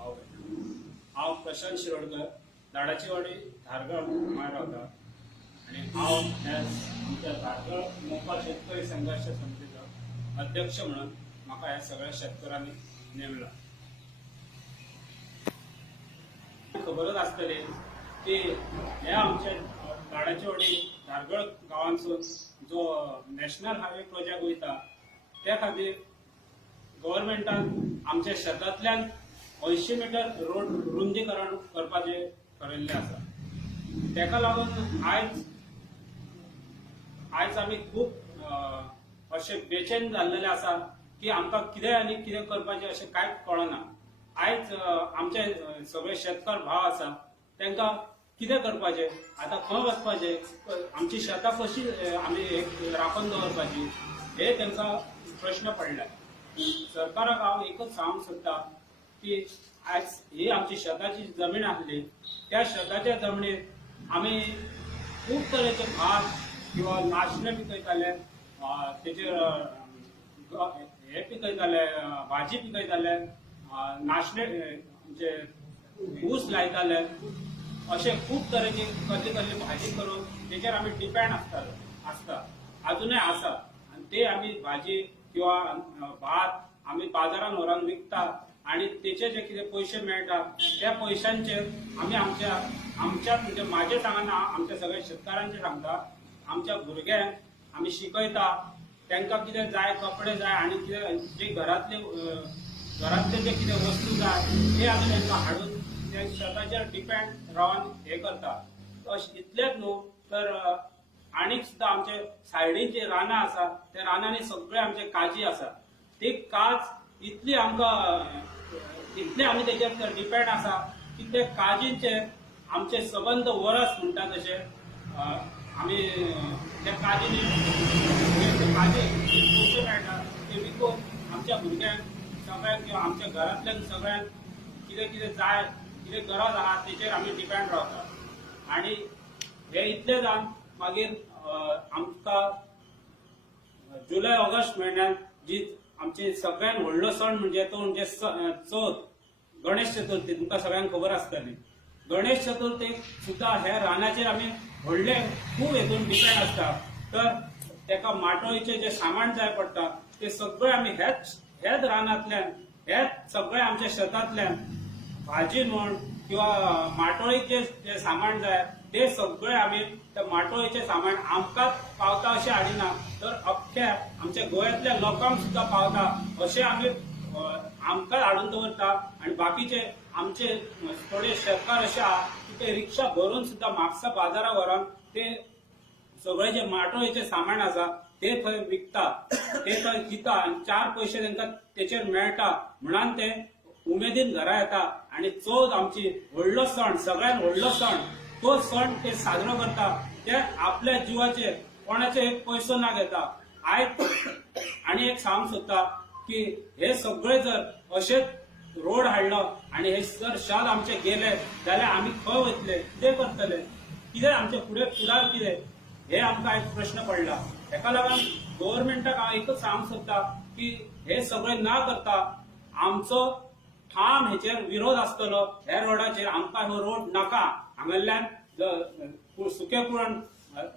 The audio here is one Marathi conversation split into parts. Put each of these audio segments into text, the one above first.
भाव हांव प्रशांत शिरोडकर दाडाची वाडी धारगळ माय रावता आणि हांव आमच्या धारगळ मोपा शेतकरी संघर्ष समितीचो अध्यक्ष म्हणून म्हाका ह्या सगळ्या शेतकऱ्यांनी नेमला. खबरच आसतली की हे आमचे दाडाची वाडी धारगळ गांवांसून जो नॅशनल हायवे प्रोजेक्ट वयता त्या खातीर गव्हर्मेंटान आमच्या शेतांतल्यान 80 मीटर रोड रुंदीकरण करपाचे ठरयल्ले आसा. तेका लागून आयज आमी खूब अशे बेचैन जाल्लेले आसा की आमकां कितें आनी कितें करपाचें अशें कांयच कळना. आयज आमचे सगळे शेतकार भाव आसा तांकां कितें करपाचें, आतां खंय वचपाचें, आमची शेतां कशी आमी राखून दवरपाची हे तांकां प्रश्न पडला. सरकाराक हांव एकच सांगूंक सोदता की आयज ही आमची शेताची जमीन आसली त्या शेताच्या जमनीर आमी खूब तरेचे भात किंवा नाशणे पिकयताले, तेचेर हे पिकयताले, भाजी पिकयताले, नाशणे म्हणजे ऊस लायताले, अशे खूब तरेची कसली कसली भाजी करून तेचेर आमी डिपेंड आसता अजूनय आसा. आनी ते आमी भाजी किंवा भात आमी बाजारात व्हरून विकतात आणि तेचे जे कितें पयशे मेळटा त्या पयशांचेर आमी आमच्या म्हणजे माझे सांगना आमच्या सगळ्या शेतकारांचे सांगता, आमच्या भुरग्यांक आमी शिकयता, तांकां कितें जाय कपडे जाय आणि कितें जे घरातले जे कितें वस्तू जाय ते आमी तांकां हाडून त्या शेताचेर डिपेंड रावन हे करता. इतलेंच न्हू तर आनीक सुद्धा आमचे सायडीन जे रानां आसा त्या रानांनी सगळे आमचे काजी आसा. ती काज इतली आमी तेचेर डिपेंड आसा की ते काजींचे आमचे सबंद वरस म्हणटा तशे आमी त्या काजींनी काजी पयशे मेळटा ते विकून आमच्या भुरग्यांक सगळ्यांक किंवा आमच्या घरांतल्यान सगळ्यांक कितें कितें जाय कितें गरज आहा तेचेर आमी डिपेंड रावता. आनी हे इतले जावन मागीर आमकां जुलय ऑगस्ट म्हयन्यात जी आमची सगळ्यात व्हडलो सण म्हणजे तो म्हणजे चवथ, गणेश चतुर्थी. तुमकां सगळ्यांक खबर आसतली. गणेश चतुर्थीक सुद्धा हे रानाचेर आमी व्हडले खूब हेतून डिपेंड आसता. तर तेका माटोळीचे जे सामान जाय पडटा ते सगळे आमी हेच रानांतल्यान हेच सगळे आमच्या शेतांतल्यान भाजी म्हण किंवा माटोळीक जे सामान जाय ते सगळे आमी त्या माटोळीचे सामान आमकांच पावता अशें हाडिना तर अख्ख्या आमच्या गोंयांतल्या लोकांक सुद्धा पावता अशें आमी आमकां हाडून दवरता. आनी बाकीचे आमचे थोडे शेतकार अशे आहा की ते रिक्षा भरून सुद्धा म्हापसा बाजारात व्हरून ते सगळे जे माटोळीचे सामान आसा ते थंय विकता, ते थंय दिता आनी 4 पयशे तांकां तेचेर मेळटा म्हणून ते उमेदीन घरा येता. आनी चवथ आमची व्हडलो सण, सगळ्यात व्हडलो सण, तो सण ते साजरो करता. ते आपल्या जिवाचेर कोणाचे एक पयसो ना घेता. आयज आनी एक सांगूंक सोदता की हे सगळे जर अशेच रोड हाडलो आनी हे जर शेत आमचे गेले जाल्यार आमी खंय वयतले, कितें करतले, कितें आमचे फुडार कितें हे आमकां आयज प्रश्न पडला. हेका लागून गव्हर्मेंटाक हांव एकच सांगूंक सोदता की हे सगळे ना करता आमचो ठाम हेचेर विरोध आसतलो. ह्या रोडाचेर आमकां हो रोड नाका. हांगाल्यान सुके पुरण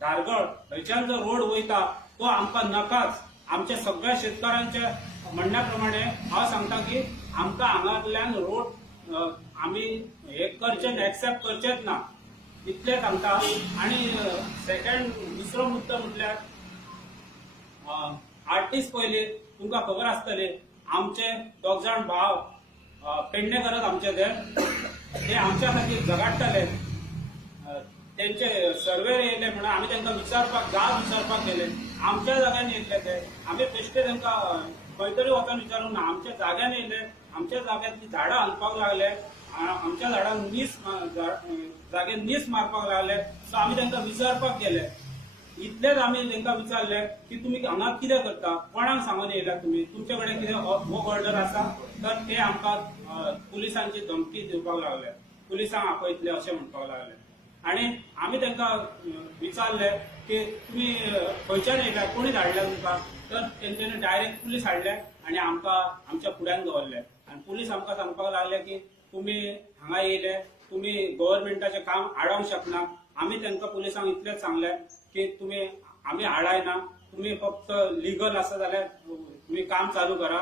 धारगळ थंयच्यान जो रोड वयता तो आमकां नाकाच. आमच्या सगळ्या शेतकारांच्या म्हणण्या प्रमाणे हांव सांगता की आमकां हांगातल्यान रोड आमी हे करचें एक्सेप्ट करचेच ना इतलें सांगता. आनी दुसरो मुद्दो म्हटल्यार 8 दीस पयलीं तुमकां खबर आसतली आमचे 2 जाण भाव पेडणेकरच आमचे ते आमच्या खातीर झगडटाले. त्यांचे सर्वे येयले म्हणून आमी तांकां विचारपाक गेले. आमच्या जाग्यान येयले ते आमी बेश्टे तांकां खंय तरी वचून विचारूंक ना. आमच्या जाग्यान येयले, आमच्या जाग्यांतली झाडां हालपाक लागले, आमच्या जाग्यान नीस मारपाक लागले. सो आमी तांकां विचारपाक गेले. इतलेच आमी तांकां विचारले की तुमी हांगा कितें करता, कोणाक सांगून येयल्या तुमी, तुमचे कडेन कितें वर्क ऑर्डर आसा. तर ते आमकां पुलिसांची धमकी दिवपाक लागले, पुलिसांक आपयतले अशें म्हणपाक लागले. आनी आमी तांकां विचारले की तुमी खंयच्यान येयल्या, कोणी धाडल्या तुमकां. तर तेंच्यांनी डायरेक्ट पुलीस हाडले आनी आमकां आमच्या फुड्यान दवरले. आनी पुलीस आमकां सांगपाक लागले की तुम्ही हांगा येयले, तुम्ही गव्हर्नमेंटाचें काम हाडोंक शकना. आमी तांकां पुलिसांक इतलेंच सांगलें की तुम्ही आमी हाडायना, तुम्ही फक्त लिगल आसा जाल्यार तुम्ही काम चालू करा,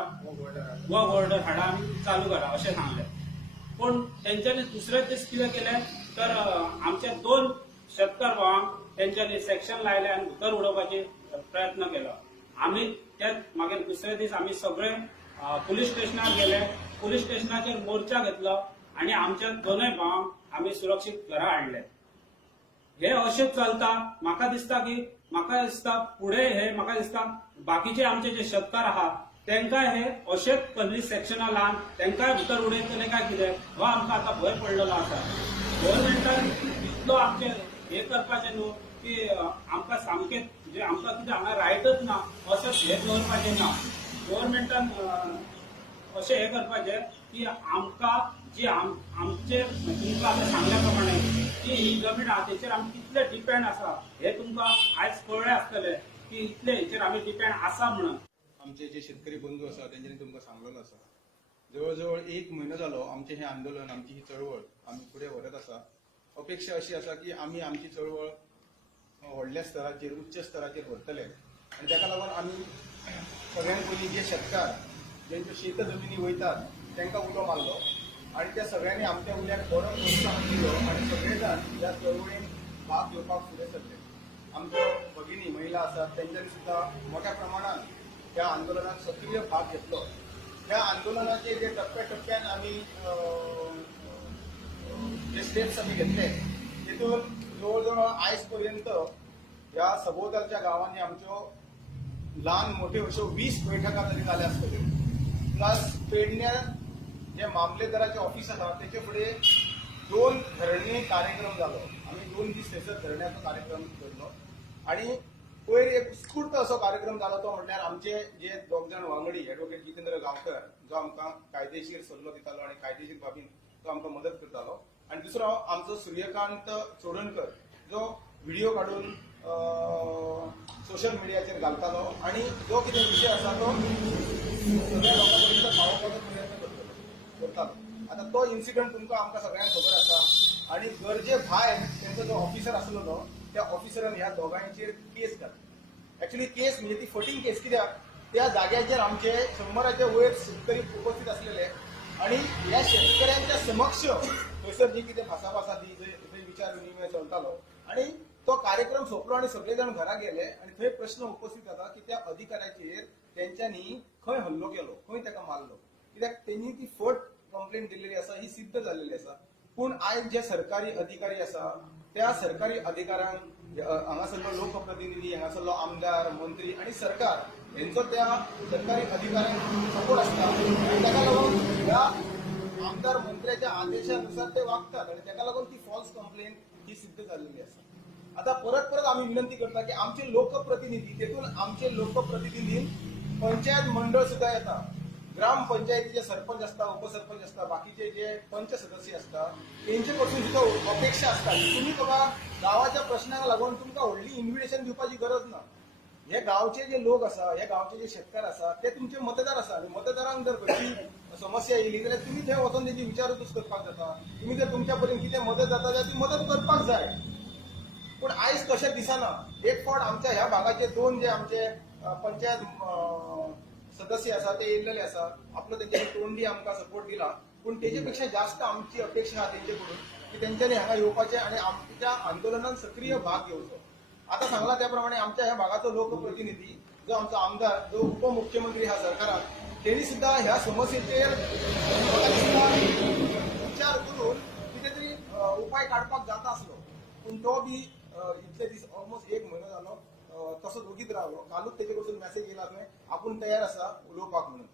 वर्क ऑर्डर हाडा आनी चालू करा अशें सांगलें. पण तेंच्यांनी दुसरे दीस कितें केलें तर आमच्या 2 शेतकार भावांक तेंच्यांनी सेक्शन लायले आनी भितर उडोवपाचे प्रयत्न केलो. आमी त्याच मागीर दुसरे दीस आमी सगळे पुलीस स्टेशनार गेले, पुलीस स्टेशनाचेर मोर्चा घेतलो आनी आमच्या 2 भावांक आमी सुरक्षीत घरा हाडले. हे अशेंच चलता. म्हाका दिसता फुडें हे म्हाका दिसता बाकीचे आमचे जे शेतकार आहात तांकां हे अशेंच कसली सेक्शनां लावन तांकांय भितर उडयतले काय कितें हो आमकां आतां भंय पडलेलो आसा. गव्हर्नमेंटान इतलो आमचे हे करपाचें न्हू की आमकां सामकें जे आमकां कितें हांगा रायटच ना अशेंच हे दवरपाचें ना. गव्हर्नमेंटान अशें हे करपाचें की आमकां जी आमचे तुमकां आतां सांगल्या प्रमाणे जी ही जमीन आहा तेचेर आमी कितले डिपेंड आसा हे तुमकां आयज कळ्ळें आसतलें की इतले हेचेर आमी डिपेंड आसा म्हणून. आमचे जे शेतकरी बंधू आसा तेंच्यांनी तुमकां सांगलेलो आसा. जवळ 1 म्हयनो जालो आमचें हें आंदोलन, आमची ही चळवळ आमी फुडें व्हरत आसा. अपेक्षा अशी आसा की आमी आमची चळवळ व्हडल्या स्तराचेर, उच्च स्तराचेर व्हरतले आनी ताका लागून आमी सगळ्यांत पयलीं जे शेतकार जेंच्यो शेत जमिनी वयतात तांकां उलो मारलो आनी त्या सगळ्यांनी आमच्या उल्याक बरो प्रोत्साहन दिलो आनी सगळे जाण ह्या चळवळीन भाग घेवपाक फुडें सरले. आमच्यो भगिनी महिला आसात तेंच्यांनी सुद्दां मोठ्या प्रमाणात ह्या आंदोलनात सक्रीय भाग घेतलो. ह्या आंदोलनाचे जे टप्प्याटप्प्यान आमी जे स्टेप्स आमी घेतले तितून जवळ आयज पर्यंत ह्या सभोवतालच्या गांवांनी आमच्यो ल्हान मोठ्यो अश्यो 20 बैठका तरी जाल्या आसतल्यो. प्लस पेडण्या जे मामलेदाराचे ऑफिस आसा तेचे फुडें 2 धरणी कार्यक्रम जालो. आमी 2 दीस थंयसर धरण्याचो कार्यक्रम करलो आनी पयर एक उत्स्फूर्त असो कार्यक्रम जालो तो म्हणल्यार आमचे जे 2 जाण वांगडी ॲडव्होकेट जितेंद्र गांवकर जो आमकां कायदेशीर सल्लो दितालो आनी कायदेशीर बाबीन तो आमकां मदत करतालो आनी दुसरो आमचो सूर्यकांत चोडणकर जो व्हिडिओ काडून सोशल मिडियाचेर घालतालो आनी जो कितें विशय आसा तो सगळ्या लोकां पर्यंत पावोवपाचो प्रयत्न करतालो. आतां तो इन्सिडंट तुमकां आमकां सगळ्यांक खबर आसा आनी गरजे भायर तेंचो जो ऑफिसर आसलो त्या ऑफिसरान ह्या दोगांचेर केस घातली. एक्चुअली केस म्हणजे ती फटींग केस. कित्याक त्या जाग्याचेर आमचे 100च्या वयर शेतकरी उपस्थित आसलेले आनी ह्या शेतकऱ्यांच्या समक्ष थंयसर जी कितें भासाभासादी जंय विचार विनिमय चलतालो आनी तो कार्यक्रम सोंपलो आनी सगळे जाण घरा गेले आनी थंय प्रश्न उपस्थित जाता की त्या अधिकाऱ्याचेर तेंच्यांनी खंय हल्लो केलो, खंय ताका मारलो. कित्याक तेणी ती फट कंप्लेंट दिल्ली आसा ही सिद्ध जाल्लेली आसा. पूण आयज जे सरकारी अधिकारी आसा त्या सरकारी अधिकाऱ्यांक हांगासरलो लोकप्रतिनिधी, हांगासरलो आमदार, मंत्री आनी सरकार हेंचो त्या सरकारी अधिकाऱ्यांक सपोर्ट आसता आनी ताका लागून ह्या आमदार मंत्र्याच्या आदेशानुसार ते वागतात आनी ताका लागून ती फॉल्स कंप्लेंट ही सिद्ध जाल्लेली आसा. आता परत आमी विनंती करता की आमचे लोकप्रतिनिधी तेतून आमचे लोकप्रतिनिधीन पंचायत मंडळ सुद्धा येता, ग्रामपंचायतीचे सरपंच असता, उपसरपंच असता, बाकीचे जे पंच सदस्य असता तेंचे पासून सुद्धा अपेक्षा असता की तुम्ही बाबा गावाच्या प्रश्नाक लागून तुमकां व्हडली इन्व्हिटेशन दिवपाची गरज ना. हे गावचे जे लोक आसा, हे गावचे जे शेतकार आसा ते तुमचे मतदार आसा आनी मतदारांक जर खंयची समस्या येयली जाल्यार तुमी थंय वचून तेजी विचारपूस करपाक जाता. तुमी जर तुमच्या पर्यंत कितें मदत जाता जाल्यार ती मदत करपाक जाय. पूण आयज तशें दिसना. एक फावट आमच्या ह्या भागाचे 2 जे आमचे पंचायत सदस्य आसा ते येयल्लेले आसा, आपलो तेंच्यांनी तोंडी आमकां सपोर्ट दिला. पूण तेजे पेक्षा जास्त आमची अपेक्षा आहा तेंचे कडून की तेंच्यांनी हांगा येवपाचें आनी आमच्या आंदोलनात सक्रीय भाग घेवचो. आता सांगला त्या प्रमाणे आमच्या ह्या भागाचो लोकप्रतिनिधी जो आमचो आमदार, जो उपमुख्यमंत्री ह्या सरकारात तेणी सुद्धा ह्या समस्येचेर विचार करून कितें तरी उपाय काडपाक जाता आसलो. पूण तो बी इतले दीस ऑलमोस्ट 1 म्हयनो जालो तसोच वगीत रावलो. कालूच तेजे कडसून मेसेज येयला थंय आपूण तयार आसा उलोवपाक म्हणून.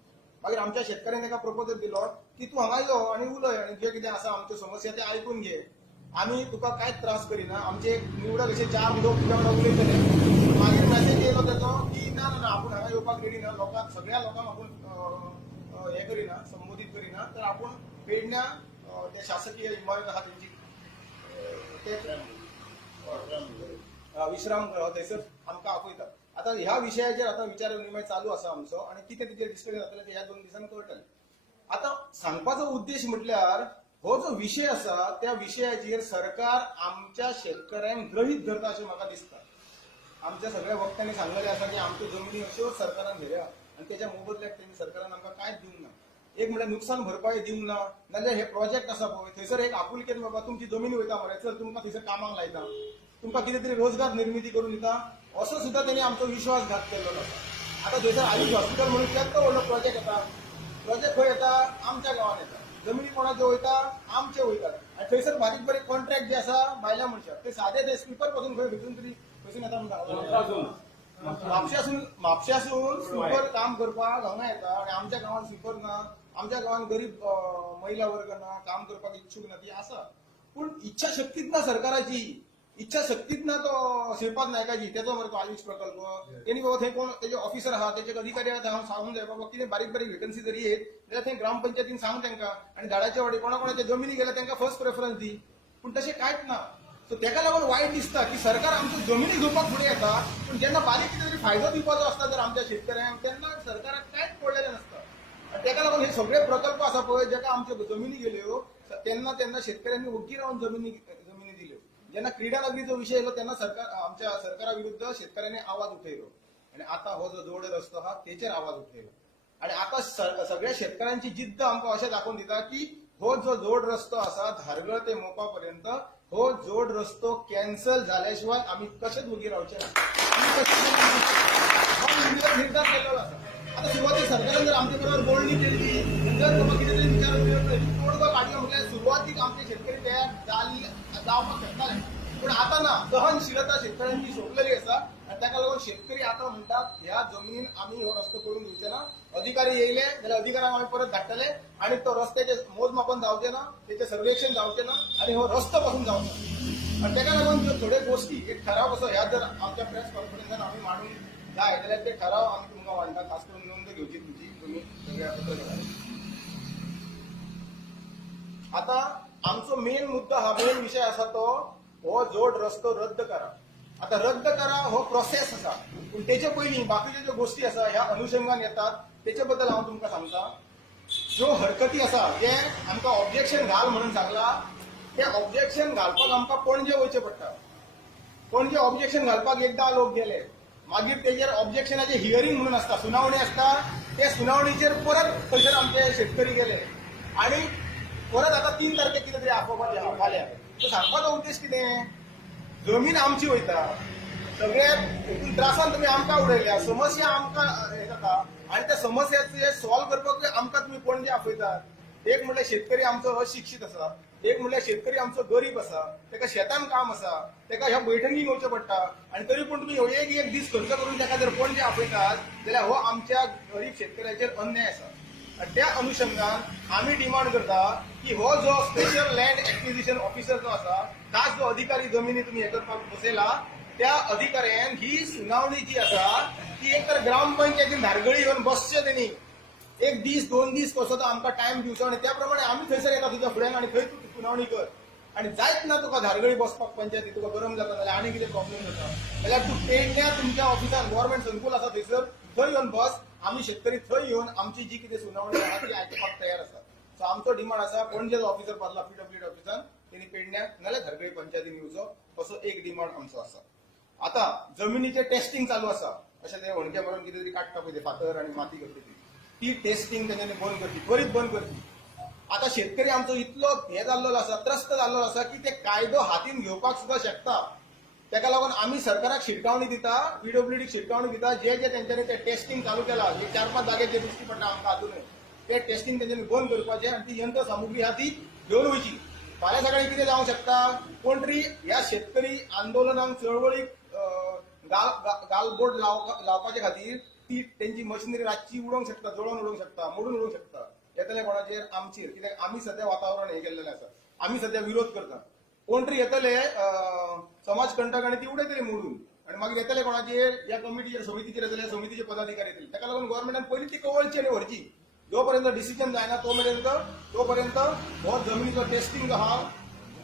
मागीर आमच्या शेतकऱ्यान ताका प्रपोजल दिलो की तूं हांगा यो आनी उलय आनी जे कितें आसा आमच्यो समस्या ते आयकून घे. आमी तुका कांयच त्रास करिना. आमचे निवडक अशे 4 लोक तुज्या वांगडा उलयतले. मागीर मेसेज येयलो ताचो की ना ना आपूण हांगा येवपाक रेडी ना, लोकांक सगळ्या लोकांक आपूण हे करिना, संबोधीत करिना, तर आपूण पेडण्या ते शासकीय इमारत आहा तेंची विश्रामगृह थंयसर आमकां आपयतात. आता ह्या विशयाचेर आता विचार विनिमय चालू आसा आमचो आनी कितें तेजेर डिस्कशन जातलें ते ह्या 2 दिसांनी कळटलें. आता सांगपाचो उद्देश म्हटल्यार हो जो विषय असा त्या विशयाचेर सरकार आमच्या शेतकऱ्यांक गृहीत धरता अशें म्हाका दिसता. आमच्या सगळ्या वक्त्यांनी सांगलेलें आसा की आमच्यो जमनी अश्यो सरकारान घेल्या आनी त्याच्या मोबदल्याक तेणी सरकारान आमकां कांयच दिवंक ना. एक म्हणल्यार नुकसान भरपाई दिवंक ना, नाजाल्यार हे प्रोजेक्ट आसा पळय थंयसर एक आपुलकेन बाबा तुमची जमीन वयता मरे चल तुमकां थंयसर कामाक लायता, तुमकां कितें तरी रोजगार निर्मिती करून दिता, असो सुद्धा तेणी आमचो विश्वासघात केल्लो आसा. आता थंयसर आयुष हॉस्पिटल म्हणून केन्ना व्हडलो प्रोजेक्ट येता, प्रोजेक्ट खंय येता आमच्या गांवांत येता, जमिनी कोणाच्यो वयता आमचे वयतात आनी थंयसर बारीक बारीक कॉन्ट्रॅक्ट जे आसा बायल्या मनशाक ते सादे ते स्लिपर पासून खंय खंयसून तरी खंयसून येता म्हणून म्हापश्यासून स्लिपर काम करपाक हांगा येता आनी आमच्या गांवांत स्लिपर ना, आमच्या गांवांत गरीब महिला वर्ग ना, काम करपाक इच्छुक ना ती आसा. पूण इच्छा शक्तीच ना सरकाराची, इच्छा शक्तीच ना तो श्रीपाद नायकाची त्याचो मरे तो आयुष प्रकल्प तेणी बाबा थंय कोण तेजे ऑफिसर आहा तेजे अधिकारी आहा हांव सांगूंक जाय बाबा कितें बारीक बारीक वेकन्सी जरी येत जाल्यार थंय ग्रामपंचायतीन सांग तांकां आनी झाडाच्या वाडी कोणा कोणाच्या जमिनी गेल्या तांकां फर्स्ट प्रेफरन्स दी. पूण तशें कांयच ना. सो ताका लागून वायट दिसता की सरकार आमच्यो जमिनी घेवपाक फुडें येता पूण जेन्ना बारीक कितें तरी फायदो दिवपाचो आसता जर आमच्या शेतकऱ्यांक तेन्ना सरकाराक कांयच पडलेलें नासता. आनी ताका लागून हे सगळे प्रकल्प आसा पळय जेका आमच्यो जमिनी गेल्यो तेन्ना तेन्ना शेतकऱ्यांनी ओग्गी रावन जमिनी दिल्यो. जेन्ना क्रीडा नगरीचो विषय येयलो तेन्ना आमच्या सरकारा विरुद्ध शेतकऱ्यांनी आवाज उठयलो आनी आता हो जो जोड रस्तो आहा तेचेर आवाज उठयलो. आनी आता सगळ्या शेतकऱ्यांची जिद्द आमकां अशें दाखोवन दिता की हो जो जोड रस्तो आसा धारगळ ते मोपा पर्यंत हो जोड रस्तो कॅन्सल झाल्या शिवाय आमी कशेच उगी रावचे ना. निर्धार केलेलो आसा. आता सुरवातीक सरकारान जर आमचे बरोबर बोलणी केली जर बाबा कितें तरी विचार तोडगो काडलो म्हटल्यार सुरवातीक आमचे शेतकरी तयार जावपाक शकताले. पूण आता ना, सहनशीलता शेतकऱ्यांची सोंपलेली आसा आनी ताका लागून शेतकरी आता म्हणटात ह्या जमनीन आमी हो रस्तो करून दिवचे ना. अधिकारी येयले जाल्यार अधिकाऱ्यांक आमी परत धाडटले आनी तो रस्त्याचे मोजमापन जावचे ना, तेचे सर्वेक्षण जावचे ना आनी हो रस्तो पासून जावचो ना. आनी ताका लागून ज्यो थोड्यो गोष्टी एक ठराव कसो ह्या जर आमच्या प्रेस कॉन्फरन्सान आमी मांडून जाय जाल्यार ते ठराव आमी तुमकां मांडटा. खास करून नोंद घेवची तुमची तुमी सगळ्या पत्रकारांनी. आता आमचो मेन मुद्दा हा मेन विषय आसा तो हो जोड रस्तो रद्द करा. आता रद्द करा हो प्रोसेस आसा पूण तेचे पयलीं बाकीच्यो ज्यो गोष्टी आसा ह्या अनुशंगान येतात तेचे बद्दल हांव तुमकां सांगता. ज्यो हरकती आसा जे आमकां ऑब्जेक्शन घाल म्हणून सांगला ते ऑब्जेक्शन घालपाक आमकां पणजे वयचें पडटा. पणजे ऑब्जेक्शन घालपाक एकदां लोक गेले मागीर तेजेर ऑब्जेक्शनाचे हियरिंग म्हणून आसता, सुनावणी आसता. ते सुनावणीचेर परत थंयसर आमचे शेतकरी गेले आनी परत आता 3 तारखेक कितें तरी आपोवपाचें आहा फाल्यां. तो सांगपाचो उद्देश कितें, जमीन आमची वयता सगळ्यात त्रासान तुमी आमकां उडयल्या, समस्या आमकां हे जाता आनी त्या समस्याचे सॉल्व करपाक आमकां तुमी पणजे आपयतात. एक म्हणल्यार शेतकरी आमचो अशिक्षीत आसा, एक म्हणल्यार शेतकरी आमचो गरीब आसा, ताका शेतान काम आसा, ताका ह्या बैठकीक येवचें पडटा आनी तरी पूण तुमी एक दीस खर्च करून ताका जर पणजे आपयतात जाल्यार हो आमच्या गरीब शेतकऱ्याचेर अन्याय आसा. आनी त्या अनुशंगान आमी डिमांड करता की हो जो स्पेशल लँड एक्विजिशन ऑफिसर जो आसा ताच जो अधिकारी जमिनी तुमी हे करपाक बसयला त्या अधिकाऱ्यान ही सुनावणी जी आसा ती एक तर ग्रामपंचायतीन धारगळी येवन बसचे तेणी 1 दीस 2 दीस कसो तो आमकां टायम दिवचो आनी त्या प्रमाणे आमी थंयसर येता तुज्या फुड्यान आनी थंय तूं सुनावणी कर. आनी जायत ना तुका धारगळी बसपाक पंचायतीन तुका गरम जाता जाल्यार आनी कितें प्रॉब्लेम जाता जाल्यार तूं पेडण्या तुमच्या ऑफिसान गव्हर्मेंट संकुल आसा थंयसर थंय येवन बस. आमी शेतकरी थंय येवन आमची जी कितें सुनावणी आसा ती आयकपाक तयार आसा. सो आमचो डिमांड आसा पणजे ऑफिसर पासला PWD ऑफिसान तेणी पेडण्याक नाल्यार धारगळी पंचायतीन येवचो असो एक डिमांड आमचो आसा. आता जमिनीचे टेस्टिंग चालू आसा अशें ते होणके मारून कितें तरी काडटा पळय ते फातर आनी माती करता ती टेस्टिंग तेंच्यांनी बंद करची, त्वरीत बंद करची. आता शेतकरी आमचो इतलो हे जाल्लो आसा, त्रस्त जाल्लो आसा की ते कायदो हातीन घेवपाक सुद्धा शकता. ताका लागून आमी सरकाराक शिटकावणी दिता, PWDक शिटकावणी दिता जे तेंच्यांनी ते टेस्टिंग चालू केला 4-5 जाग्याचेर दिश्टी पडटा आमकां अजूनय ते टेस्टिंग तेंच्यांनी बंद करपाचें आनी ती यंत्र सामुग्री आहा ती घेवन वयची. फाल्यां सकाळीं कितें जावंक शकता कोण तरी ह्या शेतकरी आंदोलनाक चळवळीक गालबोट लावपाचे खातीर ती तेंची मशिनरी रातची उडोवंक शकता, जळोवन उडोवंक शकता, मोडून उडोवंक शकता. येतले कोणाचेर आमचेर कित्याक आमी सध्या वातावरण हे केल्लेलें आसा, आमी सध्या विरोध करता. कोण तरी येतले समाजकंटक आनी ती उडयतले मोडून आनी मागीर येतले कोणाचेर ह्या कमिटीचेर समितीचेर येतले समितीचे पदाधिकारी येतले. ताका लागून गव्हर्मेंटान पयलीं ती कवळची आनी व्हरची. जो पर्यंत डिसिजन जायना तो पर्यंत हो जमिनीचो टेस्टिंग जो आहा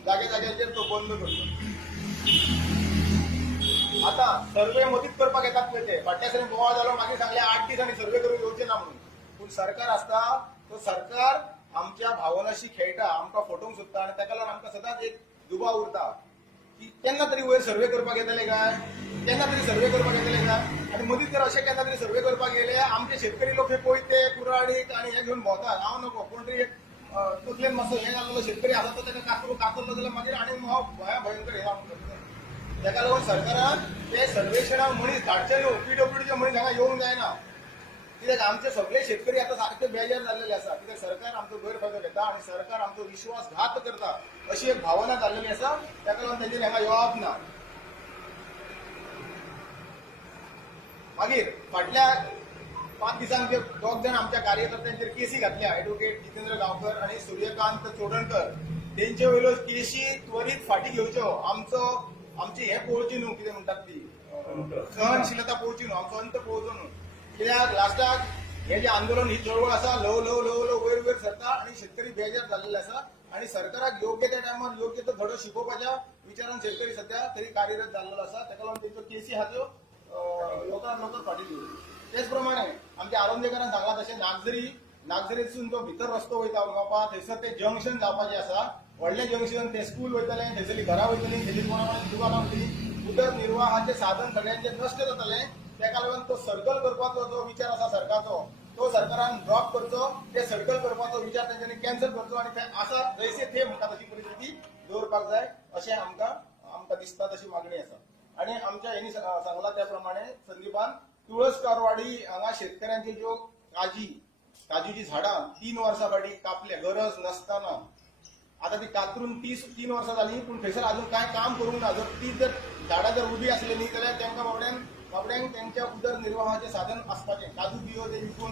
जाग्याचेर तो बंद करतो. आता सर्वे मदींच करपाक येतात पळय ते फाटल्या सरी बोवाळ जालो मागीर सांगले 8 दीस आनी सर्वे करून येवचे ना म्हणून. पूण सरकार आसता तो सरकार आमच्या भावनाशी खेळटा, आमकां फटोवंक सोदता आनी ताका लागून आमकां सदांच एक दुबाव उरता की केन्ना तरी वयर सर्वे करपाक येतले काय, केन्ना तरी सर्वे करपाक येतले काय. आनी मदींच जर अशें केन्ना तरी सर्वे करपाक येयले आमचे शेतकरी लोक हे कोयते कुराडीक आनी हे घेवन भोंवतात. हांव नको, कोण तरी तकलेन मातसो हे घाल्लेलो शेतकरी आसा तो ताका कातरलो जाल्यार मागीर आनी हांव भयंकर हे जावन करतलो. ताका लागून सरकारान ते सर्वेक्षणाक मनीस धाडचे न्हू, PWDचे मनीस हांगा येवंक जायना. कित्याक आमचे सगळे शेतकरी आता सारखे बेजार जाल्लेले आसा. कित्याक सरकार आमचो गैरफायदो घेता आनी सरकार आमचो विश्वासघात करता अशी एक भावना जाल्लेली आसा. ताका लागून तेंचेर हांगा येवप ना. मागीर फाटल्या 5 दिसांक जे 2 जाण आमच्या कार्यकर्त्यांचेर केसी घातल्या, एडव्होकेट जितेंद्र गांवकर आणि सूर्यकांत चोडणकर. तेंचे वयल्यो केसी त्वरीत फाटी घेवच्यो. आमची हे पळोवची न्हू, कितें म्हणटात ती सहनशीलता पळोवची न्हू, आमचो अंत पळोवचो न्हू. कित्याक लास्टाक हे जे आंदोलन ही चळवळ आसा ल्हव ल्हव ल्हव ल्हव वयर वयर सरता आनी शेतकरी बेजार जाल्लेले आसा. आनी सरकाराक योग्य त्या टायमार योग्य तो धडो शिकोवपाच्या विचारान शेतकरी सध्या तरी कार्यरत जाल्लो आसा. ताका लागून तेंच्यो केसी आहा त्यो लोकांक लोक फाटी घेवच्यो. तेच प्रमाणे आमच्या आरोंदेकरान सांगला तशें नागझरीसून तो भितर रस्तो वयता मोपा, थंयसर ते जंक्शन जावपाचें आसा. व्हडलें जंक्शन, ते स्कूल वयतले, थंयसरली घरां वयतली, थंयसरली कोणाकोणाची दुकानां वयतली, उदरनिर्वाहाचें साधन सगळ्यांचें नश्ट जातलें. ताका लागून तो सर्कल करपाचो जो विचार आसा सरकारचो तो सरकारान ड्रॉप करचो. ते सर्कल करपाचो विचार तेंच्यांनी कॅन्सल करचो आनी आसा जैसे थे म्हणटा तशी परिस्थिती दवरपाक जाय अशें आमकां दिसता, तशी मागणी आसा. आनी आमच्या हेणी सांगला त्या प्रमाणे संदीपान तुळसकारवाडी हांगा शेतकऱ्यांची ज्यो काजूची झाडां 3 वर्सां फाटीं कापले गरज नसताना. आता ती कातरून 3 वर्सां जालीं पूण थंयसर अजून कांय काम करूंक ना. जर ती झाडां जर उबी आसली न्ही जाल्यार तांकां बाबड्यांक त्यांच्या उदरनिर्वाहाचें साधन आसपाचें. काजू बियो ते विकून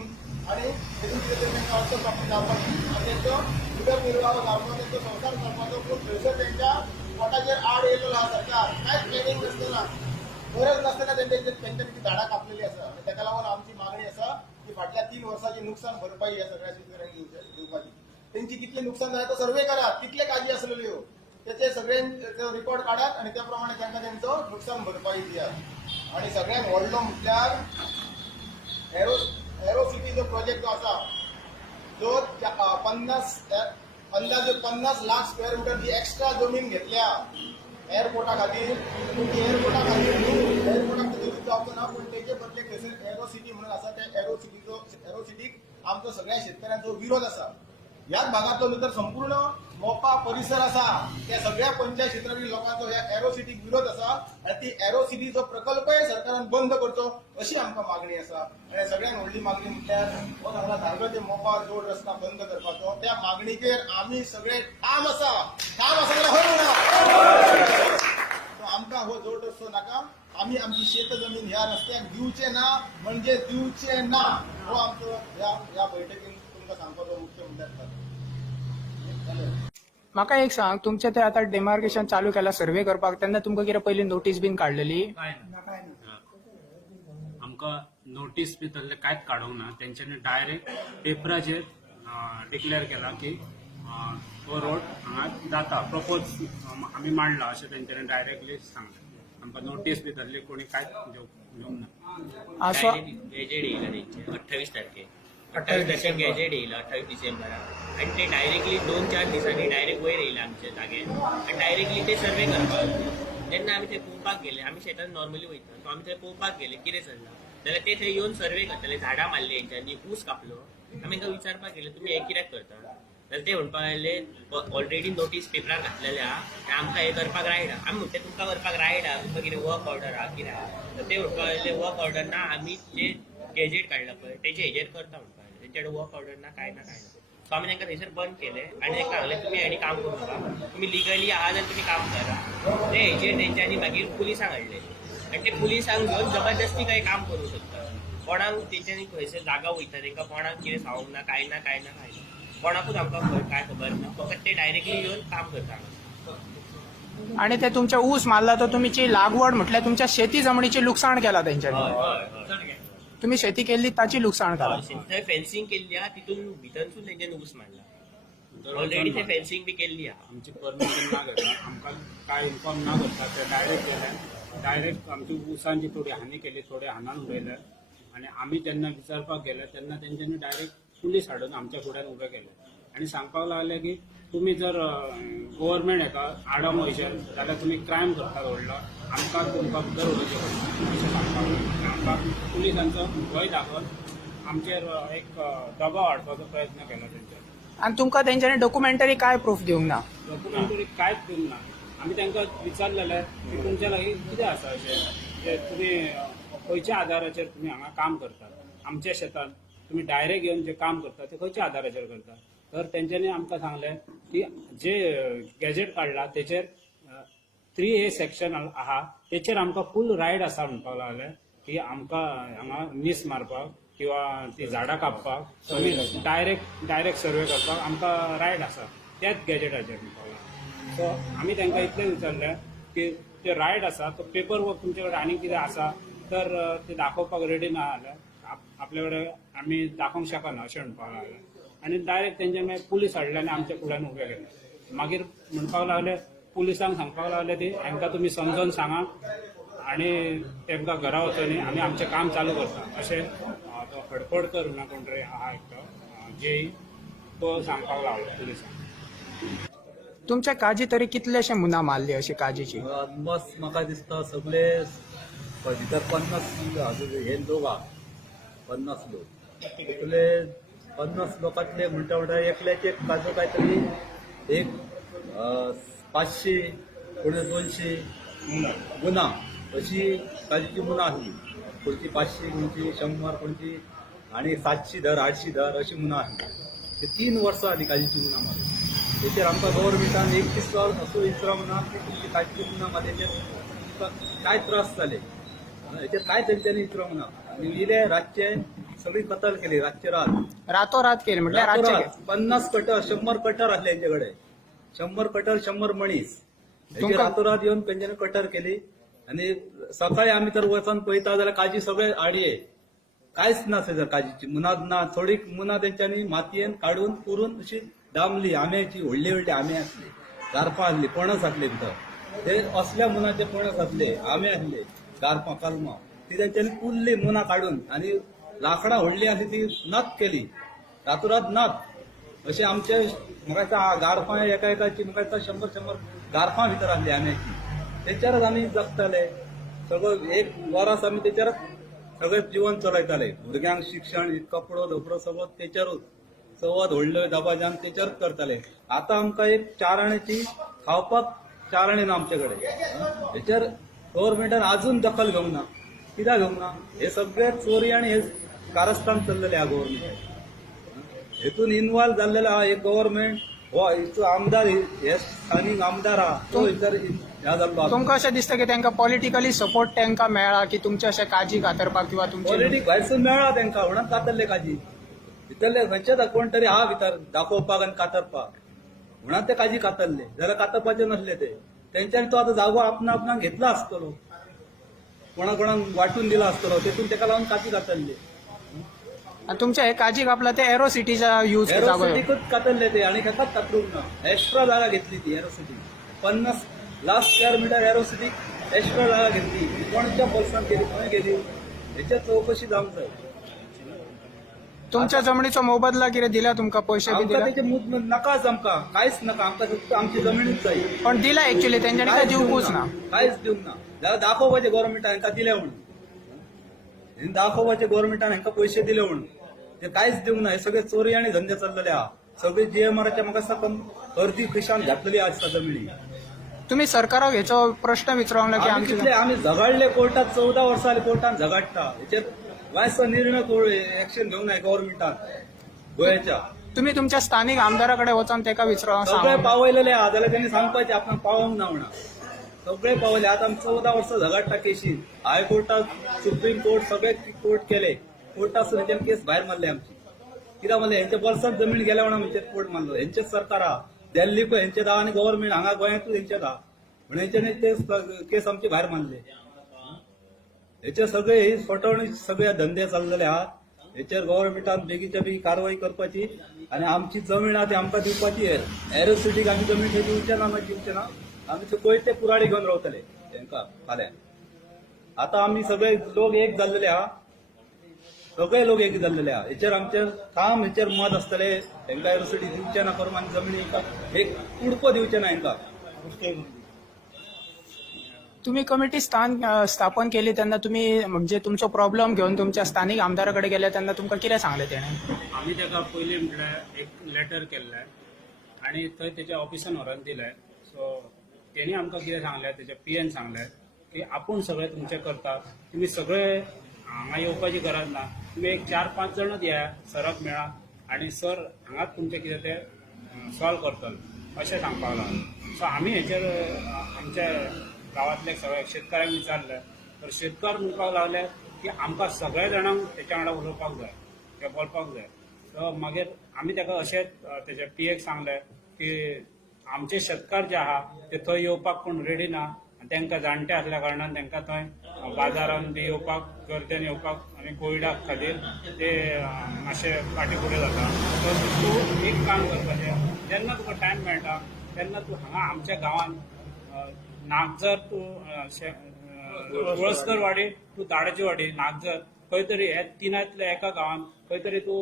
आनी तेतून कितें तांकां अर्थप्राप्ती जावपाची आनी तेंचो उदरनिर्वाह जावपाचो, तेंचो संसार करपाचो. पूण थंयसर तेंच्या पोटाचेर आड येयलेलो आहा सरकार. कांयच ट्रेनिंग नासतना, गरज नासतना तेंच्यांनी ती झाडां कापलेली आसा. आनी ताका लागून आमची मागणी आसा की फाटल्या 3 वर्सांची नुकसान भरपाई ह्या सगळ्या शेतकऱ्यांक दिवपाची. तेंची कितली नुकसान जालें तो सर्वे करात, कितले काजी आसलेल्यो त्याचे सगळे रिपोर्ट काढात आणि त्या प्रमाणे तांकां तेंचो नुकसान भरपाई दियात. आणि सगळ्यात व्हडलो म्हटल्यार एरो सिटी जो प्रोजेक्ट जो आसा जो अंदाजे 50 लाख स्क्वेअर मीटर जी एक्स्ट्रा जमीन घेतल्या एअरपोर्टा खातीर. एअरपोर्टा खातीर जावचो ना, पूण तेचे बदले खंयसर एरो सिटी म्हणून आसा त्या एरो सिटीक आमचो सगळ्या शेतकऱ्यांचो विरोध आसा. ह्याच भागातलो भितर संपूर्ण मोपा परिसर आसा त्या सगळ्या पंचायत क्षेत्रातील लोकांचो ह्या एरो सिटीक विरोध आसा आणि ती एरो सिटीचो प्रकल्पय सरकारान बंद करचो अशी आमकां मागणी आसा. आणि सगळ्यात व्हडली मागणी म्हटल्यार हो सांगला धारगळ ते मोपा जोड रस्ता बंद करपाचो. त्या मागणीचेर आमी सगळे ठाम आसा जाल्यार हो तो आमकां हो जोड रस्तो नाका. आमी आमची शेत जमीन ह्या रस्त्याक दिवचे ना म्हणजे दिवचे ना. हो आमचो ह्या बैठकीन तुमकां सांगपाचो मुख्य मुद्दो. म्हाका एक सांग, तुमचे ते आता डेमार्केशन चालू केला सर्वे करपाक, तेन्ना तुमकां कितें पयलीं नोटीस बीन काडलेली? आमकां नोटीस बी तसले कांयच काडूंक ना. तेंच्यांनी डायरेक्ट पेपराचेर डिक्लेअर केला की तो रोड हांगा जाता, प्रपोज आमी मांडला अशें तेंच्यांनी डायरेक्टली सांगलें. आमकां नोटीस बी तसली कोणी कांयच घेवंक ना. गॅजेट येयला तेंचे 28 तारखेक 28 तारखेक गॅजेट येयला 28 डिसेंबराक आनी ते डायरेक्टली 2-4 दिसांनी डायरेक्ट वयर येयला आमच्या जाग्यार आनी डायरेक्टली ते सर्वे करपाक. जेन्ना आमी थंय पळोवपाक गेले, आमी शेतान नॉर्मली वयता, सो आमी थंय पळोवपाक गेले कितें चल्लां जाल्यार ते थंय येवन सर्वे करताले. झाडां मारली हेंच्यांनी, ऊस कापलो. आमी तांकां विचारपाक गेले तुमी हे कित्याक करता, जाल्यार ते म्हणपाक लागले ऑलरेडी नोटीस पेपरार घातलेले आहा, आमकां हे करपाक रायट आहा. आमी म्हणटा तुमकां करपाक रायट आहा, तुमकां कितें वर्क ऑर्डर आहा कितें आहा, तर ते म्हणपाक लागले वर्क ऑर्डर ना, आमी जे गॅजेट काडला पळय तेजे हेजेर करता म्हणपाक लागले. तेंचे कडेन वर्क ऑर्डर ना काय ना. सो आमी तांकां थंयसर बंद केले आनी तांकां सांगलें तुमी हेणी काम करूं नाका, तुमी लिगली आहा जाल्यार तुमी काम करा. ते हेजेर तेंच्यांनी मागीर पुलिसांक हाडले आनी ते पुलिसांक घेवन जबरदस्ती काही काम करूं शकता. कोणाक तेंच्यांनी खंयसर जागा वयता तांकां कोणाक कितें सांगूंक ना काय ना. कोणाकूच आमकां काय खबर ना, फकत ते डायरेक्टली येवन काम करता. आणि ते तुमच्या ऊस मारला तो तुमची लागवड म्हटल्यार तुमच्या शेती जमनीची लुकसाण केला तेंच्यांनी. तुम्ही शेती केल्ली ताची लुकसाण केला. थंय फेन्सिंग केल्ली आहा, तितून भितरसून तेंच्यांनी ऊस मारला. ऑलरेडी ते फेन्सिंग बी केल्ली आहा. आमची परमिशन ना घेता, आमकां काय इन्फॉर्म ना करता. ते डायरेक्ट गेले, डायरेक्ट आमची ऊसांची थोडी हानी केली, थोडे हानान उडयले. आणि आमी जेन्ना विचारपाक गेले तेन्ना तेंच्यांनी डायरेक्ट पुलीस हाडून आमच्या फुड्यान उबे केले. आनी सांगपाक लागले की तुमी जर गव्हर्मेंट हेका आडम वयशात जाल्यार तुमी क्रायम करतात व्हडलो आमकां तुमकां दवरचें पडटा अशें सांगपाक लागले. आमकां पुलिसांचो भंय दाखोवन आमचेर एक दबाव हाडपाचो प्रयत्न केलो तेंच्यानी. आणि तुमकां तेंच्यांनी डॉक्युमेंटरी काय प्रूफ दिवंक ना? डॉक्युमेंटरी कांयच दिवंक ना. आमी तांकां विचारलेलें की तुमच्या लागीं कितें आसा अशें जे तुमी खंयच्या आदाराचेर तुमी हांगा काम करतात, आमच्या शेतांत तुमी डायरेक्ट येवन जे काम करतात ते खंयच्या आदाराचेर करतात. तर तेंच्यांनी आमकां सांगलें की जे गॅजेट काडला तेचेर 3A सेक्शन आहा तेचेर आमकां फूल रायट आसा म्हणपाक लागले की आमकां हांगा मीस मारपाक किंवा ती झाडां कापपाक आमी डायरेक्ट सर्वे करपाक आमकां रायट आसा त्याच गॅजेटाचेर म्हणपाक लागले. सो आमी तांकां इतलें विचारलें की ते रायट आसा तो पेपर वर्क तुमचे कडेन आनी कितें आसा तर ते दाखोवपाक रेडी ना जाल्यार आपले कडेन आमी दाखोवंक शकना अशें म्हणपाक लागले. आनी डायरेक्ट तेंचे मागीर पुलीस हाडले आनी आमच्या फुड्यान उबे केले. मागीर म्हणपाक लागले पुलिसांक सांगपाक लागले ती हांकां तुमी समजोवन सांगा आनी तांकां घरा वचोनी आमी आमचें काम चालू करता अशें तो हडफडकर ना कोण तरी आहा एकटो जेई तो सांगपाक लागलो पुलिसांक. तुमच्या काजी तरी कितलेशे मुना मारली अशी काजीची? बस म्हाका दिसता सगळे भितर 50 हे लोक आहा 50 लोक इतले 50 लोकांतले म्हणटा म्हणटा एकल्याचे काजू काय तरी एक 500 कोणी 200 गुना अशी काजूची मुना आसली. कोणची 500 कोणची 100 कोणची आणि 700 धर 800 धर अशी मुना आसली. ते 3 वर्सां आली काजूची मुना मारून. तेचेर आमकां गव्हर्मेंटान एक दीस असो विचारा म्हणा की तुमची काजूची मुना मारल्याचेर तुमकां काय त्रास जाले हेचेर काय तेंच्यांनी विचारूंक म्हणा. आनी इले रातचे सगळी कत्तल केली रातचे रातोरात केली म्हटल्यार रातचे रात 50 कटर 100 कटर आसले यांचे कडेन 100 कटर 100 मणीस हेचे रातोरात येवन तेंच्यांनी कटर केली. आनी सकाळी आमी तर वचून पळयता जाल्यार काजी सगळे आडये कांयच ना थंयसर काजीची मुनाद ना. थोडी मुना तेंच्यांनी मातयेन काडून पुरून अशी दामली आंब्याची व्हडली व्हडली आंबे आसले गारपां आसली पणस आसले भितर ते असल्या मुनाचे पणस आसले आंबे आसले गारपां कलमां ती तेंच्यांनी पुरली मुना काडून आनी लाकडां व्हडली आसली ती नात केली रातोरात नात अशें आमचे म्हाका दिसता गारपां एका एकाची म्हाका दिसता 100 गारपां भितर आसली आंब्याची तेचेरच आमी जगताले. सगळो एक वरास आमी तेचेरच सगळें जिवन चलयताले. भुरग्यांक शिक्षण कपडो धोपडो सगळो तेचेरूच चवथ व्हडल्यो दबाज्यान तेचेरच करताले. आतां आमकां एक 4 आण्याची खावपाक 4 आणे ना आमचे कडेन. हेचेर गव्हर्मेंटान आजून दखल घेवंक ना. कित्याक घेवंक ना? हे सगळे चोरी आनी हे कारस्थान चल्लेले आहा गव्हर्मेंटान. हेतून इन्वॉल्व जाल्लेले आहा एक गव्हर्मेंट हो हेचो आमदार हे स्थानीक आमदार आहा तो भितर ह्या जाल्लो. तुमकां अशें दिसता की तांकां पॉलिटिकली सपोर्ट तांकां मेळ्ळा की तुमचे अशें काजी कातरपाक किंवा तुमचे पॉलिटिक भायरसून मेळ्ळा तांकां म्हणून कातरले काजी भितरले खंयचे कोण तरी आहा भितर दाखोवपाक आनी कातरपाक म्हणून ते काजी कातरले. जाल्यार कातरपाचे नसले ते तेंच्यांनी तो आतां जागो आपणाक घेतला आसतलो कोणा कोणाक वाटून दिला आसतलो तेतून ताका लागून काजी कातरले. आणि तुमच्या हे काजी कापला ते एरो सिटीचा यूज जागो एरोसिटीकूच कातरले ते आणि घेतात कातरूंक ना. एक्स्ट्रा जागा घेतली ती एरोसिटी 50 लाख स्क्वेअर मिटर एरोसिटीक एक्स्ट्रा जागा घेतली. कोणच्या पल्सान गेली खंय गेली हेच्या चौकशी जावंक जाय. तुमच्या जमनीचो मोबदला कितें दिला तुमकां पैसे बी आमकां दिला? तेचे नकाच आमकां कांयच नाका. आमकां फक्त आमची जमीनूच जाय. पण दिला एक्चुअली तेंच्यांनी काय दिवंकूच ना. कांयच दिवंक ना. जाल्यार दाखोवपाचें गव्हर्मेंटान हांकां दिले म्हणून दाखोवपाचे गव्हर्मेंटान हांकां पयशे दिले म्हणून ते कांयच दिवंक ना. हे सगळे चोरी आनी धंदे चाललेले आहा. सगळे GMRच्या म्हाका दिसता अर्दी खिशान घातलेली आसता जमिनी. तुम्ही सरकाराक हेचो प्रश्न विचारवंक की आमी आमचे आमी झगडले कोर्टात 14 वर्सां कोर्टान झगडटा हेचेर वायसो निर्णय एक्शन घेवंक जाय गव्हर्मेंटान गोंयच्या. तुम्ही तुमच्या स्थानिक आमदाराकडे वचून ताका विचारवंक सगळे सांगा. पावयलेले आहा जाल्यार त्यांनी सांगपाचें आपणाक पावोंक ना म्हणा. सगळे पावयले. आतां आमी 14 वर्सां झगडटा केशीन हायकोर्टात सुप्रीम कोर्ट सगळे कोर्ट केले कोर्टासून हेंच्यानी केस भायर मारले आमची. कित्याक मारले हेंच्या वर्सात जमीन गेल्या म्हणून हेंचेर कोर्ट मारलो. हेंचेच सरकार आहा दिल्लीक हेंचे धा आनी गव्हर्मेंट हांगा गोंयांतूच हेंचे धा म्हणून हेंच्यानी ते केस आमचे भायर मारले. हेचे सगळे ही फटवणी सगळे धंदे चाललेले आहात. हेचेर गव्हर्मेंटान बेगीच्या बेगी कारवाई करपाची आनी आमची जमीन आहा ती आमकां दिवपाची. एरोसिटीक आमी जमीन थंय दिवचे ना दिवचे ना. आमी ते कोयते कुराडी घेवन रावतले तांकां फाल्यां. आतां आमी सगळे लोक एक जाल्लेले आहा सगळे लोक एक जाल्लेले आहा. हेचेर आमचे ठाम हेचेर मत आसतले. तांकां एरोसिटी दिवचे ना करून आनी जमनी एक उडको दिवचे ना हांकां. तुम्ही कमिटी स्थापन केली तेन्ना तुम्ही म्हणजे तुमचो प्रॉब्लेम घेऊन तुमच्या स्थानिक आमदाराकडे गेले तेन्ना तुमकां कितें सांगलें तेणें? आम्ही ताका पयलीं म्हटल्यार एक लेटर केल्लें आनी थंय तेच्या ऑफिसान व्हरून दिलें. सो तेणी आमकां कितें सांगलें, तेच्या पीएन सांगलें की आपूण सगळें तुमचें करता, तुमी सगळे हांगा येवपाची गरज ना, तुमी एक 4-5 जाणूच या, सराक मेळा आनी सर हांगाच तुमचें कितें तें सॉल्व करतलो अशें सांगपाक लागलो. सो आमी हेचेर आमच्या गांवांतल्या सगळ्या शेतकाऱ्यांक विचारलें, तर शेतकार म्हणपाक लागले की आमकां सगळ्या जाणांक तेच्या वांगडा उलोवपाक जाय, ते बोलपाक जाय. सो मागीर आमी ताका अशेंच तेच्या पीएक सांगलें की आमचे शेतकार जे आहा ते थंय येवपाक कोण रेडी ना, आनी तांकां जाणटे आसल्या कारणान तांकां थंय बाजारान बी येवपाक, गर्देन येवपाक आनी कोविडाक खातीर ते मातशें फाटीं फुडें जाता. तर तूं एक काम करपाचें, जेन्ना तुका टायम मेळटा तेन्ना तूं हांगा आमच्या गांवांत नागजर तूं तुळसकर वाडी तूं दाडाची वाडी नागजर खंय तरी हे तिनांतल्या एका गांवांत खंय तरी तूं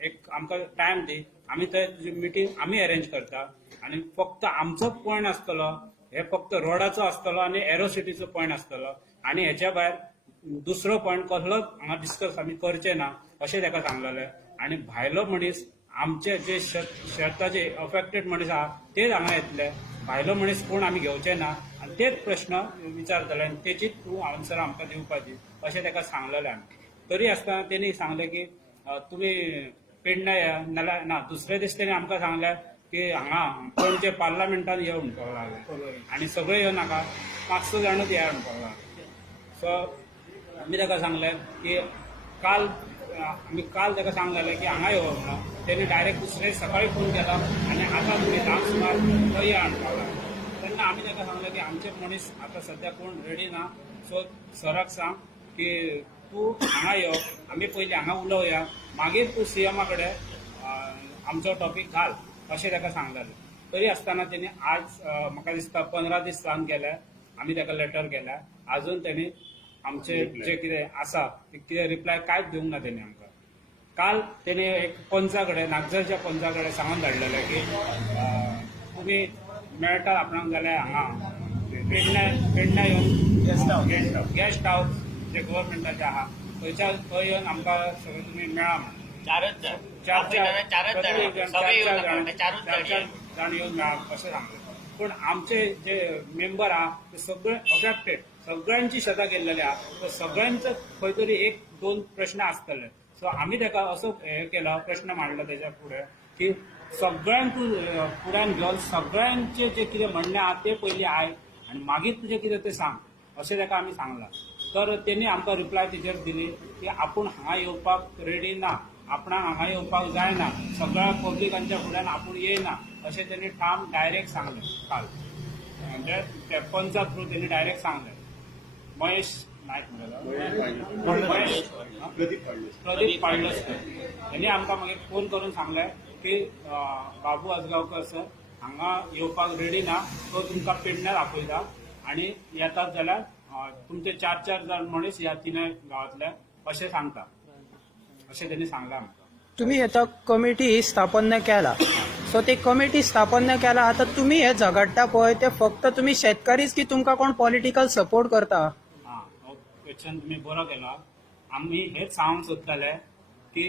एक आमकां टायम दी, आमी थंय तुजी मिटींग आमी अरेंज करता. आनी फक्त आमचो पॉयंट आसतलो, हे फक्त रोडाचो आसतलो आनी एरोसिटीचो पॉयंट आसतलो, आनी हेच्या भायर दुसरो पॉयंट कसलोच हांगा डिस्कस आमी करचे ना अशें ताका सांगलेलें. आनी भायलो मनीस आमचे जे शेताचे अफेक्टेड मनीस आहा तेच हांगा येतले, भायलो मनीस कोण आमी घेवचे ना, आनी तेच प्रश्न विचारतले आनी तेचीच तूं आन्सर आमकां दिवपाची अशें ताका सांगलेलें आमी. तरी आसतना तेणी सांगलें की तुमी पेडण्या या, नाल्यार ना दुसरे दीस तेणी आमकां सांगलें की हांगा पणजे पार्लमेंटान यो म्हणपाक लागले आनी सगळे येवं नाका, 5-6 जाणूच या म्हणपाक लागले. सो आमी ताका सांगलें की काल ताका सांगलेलें की हांगा येवं म्हणून. तेणी डायरेक्ट दुसरे सकाळी फोन केला आनी आतां तुमी 10 सुमार थंय या म्हणपाक लागले. तेन्ना आमी ताका सांगलें की आमचे मनीस आतां सद्या कोण रेडी ना, सो सराक सांग की तूं हांगा यो, आमी पयलीं हांगा उलोवया, मागीर तूं सीएमा कडेन आमचो टॉपीक घाल अशें ताका सांगलेलें. तरी आसतना तेणी आज म्हाका दिसता 15 दीस जावन गेले, आमी ताका लेटर केल्या, आजून तेणी आमचे जे कितें आसा ते कितें रिप्लाय कांयच दिवंक ना तेणी आमकां. काल तेणी एक पंचा कडेन नागजरच्या पंचा कडेन सांगून धाडलेलें की तुमी मेळटा आपणाक जाल्यार हांगा पेडण्या येवन गेस्ट हावस जे गव्हर्मेंटाचे आहा थंय येवन आमकां सगळें तुमी मेळा म्हणून. 4 जाण येवन मेळा अशें सांगलें. पूण आमचे जे मेंबर आहा ते सगळे अफेक्टेड, सगळ्यांची शेतां गेल्लेली आहा, तर सगळ्यांचो खंय तरी 1-2 प्रश्न आसतले. सो आमी ताका असो हे केलो, प्रश्न मांडलो तेच्या फुडें की सगळ्यांक तूं फुड्यान घेवन सगळ्यांचे जे कितें म्हणणें आहा ते पयलीं आय आनी मागीर तुजें कितें तें सांग अशें ताका आमी सांगलां. तर तेणी आमकां रिप्लाय तेजेर दिली की आपूण हांगा येवपाक रेडी ना, आपणाक हांगा येवपाक जायना, सगळ्या पब्लिकांच्या फुड्यान आपूण येयना अशें तेणी ठाम डायरेक्ट सांगलें काल. म्हणजे ते पंचा थ्रू तेणी डायरेक्ट सांगलें. महेश नायक प्रदीप पाळलस्कर हेणी आमकां मागीर फोन करून सांगलें की बाबू आजगांवकर सर हांगा येवपाक रेडी ना, तो तुमकां पेडण्यार आपयता आनी येतात जाल्यार तुमचे 4 जाण मनीस ह्या तिनाय गांवांतले अशें सांगता अशें तेणी सांगलां आमकां. तुम्ही आता कमिटी स्थापन केला, सो ती कमिटी स्थापन केला, आता तुम्ही हे झगडटा पळय ते फक्त तुम्ही शेतकारीच की तुमकां कोण पॉलिटिकल सपोर्ट करता? हो क्वेश्चन तुम्ही बरो केला. आमी हेच सांगूंक सोदताले की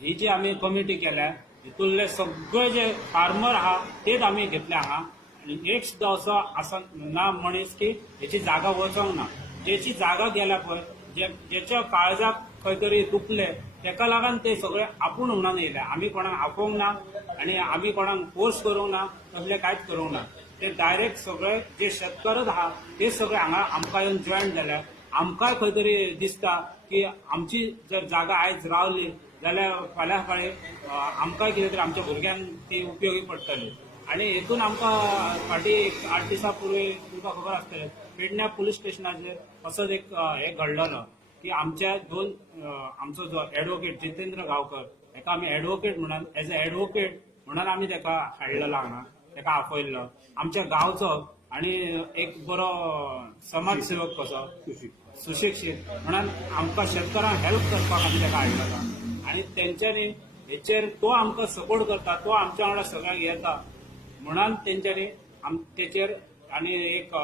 ही जी आमी कमिटी केल्या हितूंतले सगळे जे फार्मर आहा तेच आमी घेतले हांगा, आनी एक सुद्दां असो आसा ना मनीस की हेची जागा वचोंक ना. जेची जागा गेल्या पळय, जेच्या काळजाक खंय तरी दुखले तेका लागून ते सगळे आपूण म्हणून येयले. आमी कोणाक आपोवंक ना आनी आमी कोणाक फोर्स करूंक ना, तसलें कांयच करूंक ना. ते डायरेक्ट सगळे जे शेतकारच आहा ते सगळे हांगा आमकां येवन जॉयन जाल्या. आमकांय खंय तरी दिसता की आमची जर जागा आयज रावली जाल्यार फाल्यां सकाळी आमकांय कितें तरी आमच्या भुरग्यांक ती उपयोगी पडटली. आनी हेतून आमकां फाटीं 8 दिसां पूर्वी तुमकां खबर आसतलें पेडण्या पुलीस स्टेशनाचेर असोच एक हे घडलेलो की आमच्या आमचो जो एडवोकेट जितेंद्र गांवकर हेका आमी एडवोकेट म्हणून एज अ एडवोकेट म्हणून आमी ताका हाडलेलो हांगा, ताका आपयल्लो. आमच्या गांवचो आणि एक बरो समाजसेवक कसो सुशिक्षीत म्हणून आमकां शेतकारांक हेल्प करपाक आमी ताका हाडला आणि तेंच्यांनी हेचेर तो आमकां सपोर्ट करता, तो आमच्या वांगडा सगळ्यांक येता म्हणून तेंच्यांनी तेचेर आणि एक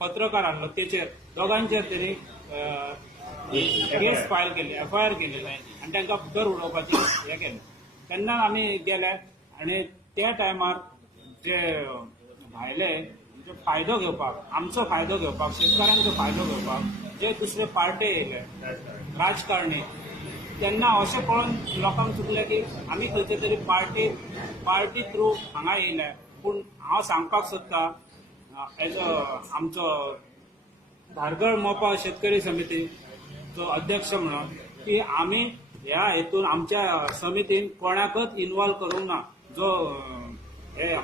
पत्रकार हाडलो तेचेर दोगांचेर तेणी केस फायल केली, FIR केली आणि तांकां भितर उडोवपाचें हें केलें. तेन्ना आमी गेले आणि त्या टायमार जे भायले जे फायदो घेवपाक, आमचो फायदो घेवपाक, शेतकारांचो फायदो घेवपाक जे दुसरे पार्टे येयले राजकारणी, तेन्ना अशें कळून लोकांक चुकलें की आमी खंयचे तरी पार्टी थ्रू हांगा येयले. पूण हांव सांगपाक सोदतां एज आमचो धारगळ मोपा शेतकरी समितीचो अध्यक्ष म्हणून की आमी ह्या हेतून आमच्या समितीन कोणाकच इन्वॉल्व करूंक ना. जो हे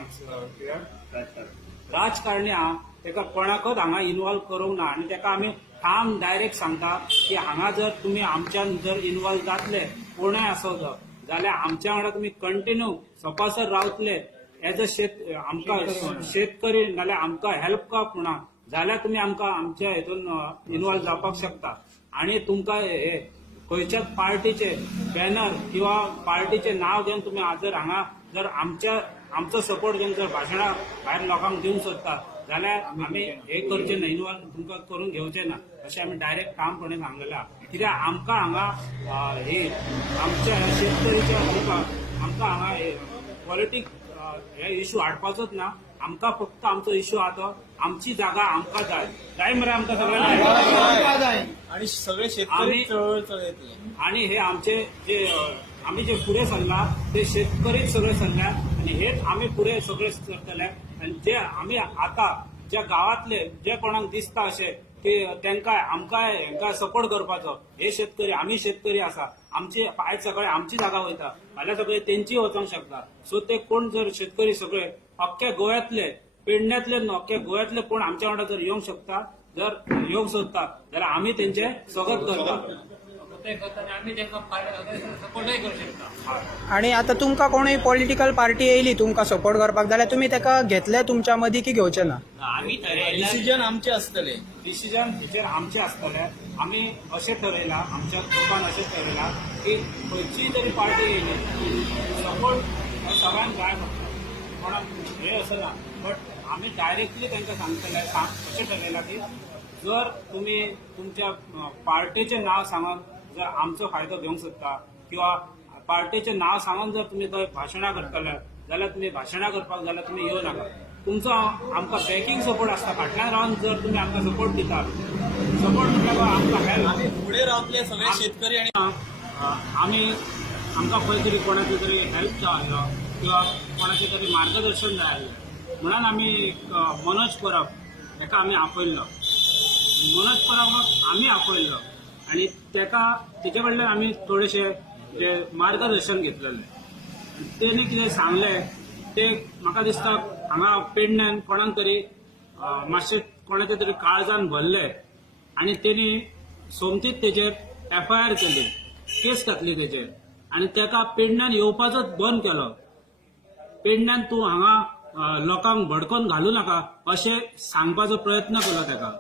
राजकारणी आहा तेका कोणाकच हांगा इन्वॉल्व करूंक ना आणि तेका आमी ठाम डायरेक्ट सांगता की हांगा जर तुमी आमच्यान जर इन्वॉल्व जातले कोणूय आसो जाल्यार आमच्या वांगडा तुमी कंटिन्यू सपासर रावतले एज अ आमकां शेतकरी नाल्यार आमकां हेल्प करप म्हणा जाल्यार तुमी आमकां आमच्या हेतून इन्वॉल्व जावपाक शकता. आणि तुमकां हे खंयच्याच पार्टीचे बॅनर किंवा पार्टीचे नाव घेवन तुमी जर हांगा जर आमचो सपोर्ट घेवन जर भाशणां भायर लोकांक दिवंक सोदता जाल्यार आमी हे करचे ना, इन्वॉल्व तुमकां करून घेवचे ना अशें आमी डायरेक्ट ठामपणे सांगलेलें आहा. कित्याक आमकां हांगा हे आमच्या शेतकरीच्या लोकांक आमकां हांगा पॉलिटीक हे इश्यू हाडपाचोच ना. आमकां फक्त आमचो इश्यू आहा तो आमची जागा आमकां जाय मरे आमकां सगळ्यांना आणि सगळे शेतकरी चळवळ चलयतले. आणि हे आमचे जे आम्ही जे पुढे सरला ते शेतकरीच सगळे सरल्या आणि हेच आम्ही पुढे सगळे सरतले. आणि जे आम्ही आता ज्या गावातले जे कोणाक दिसता अशें की तांकां आमकां हांकां सपोर्ट करपाचो, हे शेतकरी आमी शेतकरी आसा, आमची आयज सगळे आमची जागा वयता, फाल्यां सगळे तेंची वचोंक शकता. सो ते कोण जर शेतकरी सगळे अख्ख्या गोव्यातले पेडण्यातले न्हू अख्ख्या गोव्यातले कोण आमच्या वांगडा जर येवंक शकता, जर येवंक सोदता जाल्यार आमी तेंचे स्वागत करता. आणि आता तुमकां कोणूय पॉलिटिकल पार्टी येयली तुमकां सपोर्ट करपाक जाल्यार तुमी ताका घेतले तुमच्या मदीं की घेवचे ना? आम्ही ठरयला डिसिजन आमचे असतले. डिसिजन हेचेर आमचे आसतले. आमी अशें ठरयला, आमच्या ग्रुपान अशें ठरयला की खंयचीय तरी पार्टी येयली सपोर्ट सगळ्यांक जाय कोणाक हे असं ना. बट आमी डायरेक्टली तांकां सांगतले अशें ठरयला की जर तुमी तुमच्या पार्टीचें नांव सांगून जर आमचो फायदो घेवंक सोदता किंवा पार्टीचें नांव सांगून जर तुमी थंय भाशणां करतले जाल्यार तुमी भाशणां करपाक जाल्यार तुमी येवं नाका. तुमचो आमकां बॅकींग सपोर्ट आसता. फाटल्यान रावन जर तुमी आमकां सपोर्ट दिता, सपोर्ट म्हटल्यार आमकां हेल्प पुढे रावतले सगळे शेतकरी आणि आमकां खंय तरी कोणाचे तरी हेल्प जाय आसलो किंवा कोणाचें तरी मार्गदर्शन जाय आसलें म्हणून आमी मनोज परब हेका आमी आपयल्लो. मनोज परब आमी आपयल्लो आणि तेचे कडल्यान आमी थोडेशे जे मार्गदर्शन घेतलेलें. तेणे कितें सांगलें ते म्हाका दिसता हांगा पेडण्यान कोणाक तरी मातशें कोणाच्या तरी काळजान भरलें आणि तेणी सोमतीच तेचेर FIR केली, केस घातली तेचेर आणि तेका पेडण्यान येवपाचोच बंद केलो. पेडण्यान तूं हांगा लोकांक भडकोवन घालूं नाका अशें सांगपाचो प्रयत्न केलो तेका.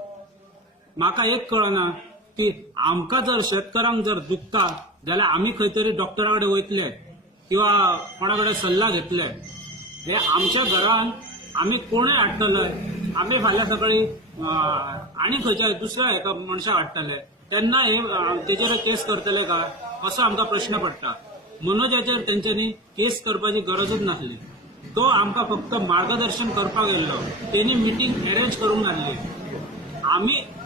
म्हाका एक कळना की आमकां जर शेतकारांक जर दुखता जाल्यार आमी खंय तरी डॉक्टरा कडेन वयतले किंवा कोणा कडेन सल्ला घेतले. हे आमच्या घरान आमी कोणूय हाडटले, आमी फाल्यां सकाळी आनी खंयच्या दुसऱ्या एका मनशाक हाडटले तेन्ना हे तेचेर केस करतले काय असो आमकां प्रश्न पडटा. मनोजाचेर तेंच्यांनी केस करपाची गरजूच नासली. तो आमकां फक्त मार्गदर्शन करपाक येयल्लो. तेणी मिटींग अरेंज करूंक नासली.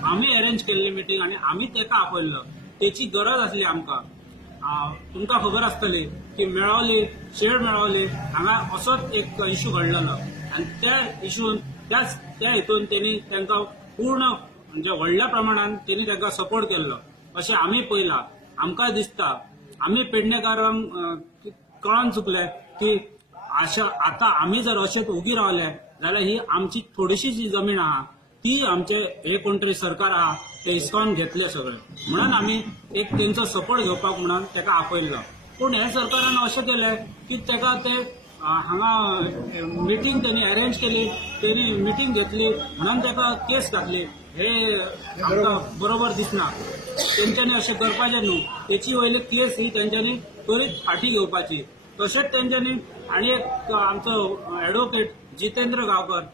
आमी अरेंज केल्ली मिटींग आणि आमी तेका आपयल्लो. तेची गरज आसली आमकां. तुमकां खबर आसतली की मेळवली शेड मेळवली हांगा असोच एक इश्यू घडलेलो आणि त्या इश्यून त्या हेतून तेणी तांकां पूर्ण म्हणजे व्हडल्या प्रमाणात तेणी तांकां सपोर्ट केल्लो अशें आमी पळयलां. आमकां दिसता आमी पेडणेकारांक कळोन चुकले की आतां आमी जर अशेंच उगी रावले जाल्यार ही आमची थोडीशी जी जमीन आहा ती आमचे हे कोण तरी सरकार आहा ते हिसकावन घेतले सगळे. म्हणून आमी एक तेंचो सपोर्ट घेवपाक म्हणून तेका आपयल्लो. पूण हे सरकारान अशें केलें की तेका ते हांगा मिटींग त्यांनी अरेंज केली, त्यांनी मिटींग घेतली म्हणून ताका केस घातली, हे आमकां बरोबर दिसना. तेंच्यांनी अशें करपाचें न्हू. तेची वयली केस ही तेंच्यांनी त्वरीत फाटी घेवपाची. तशेंच तेंच्यांनी आनी एक आमचो एडवोकेट जितेंद्र गांवकर,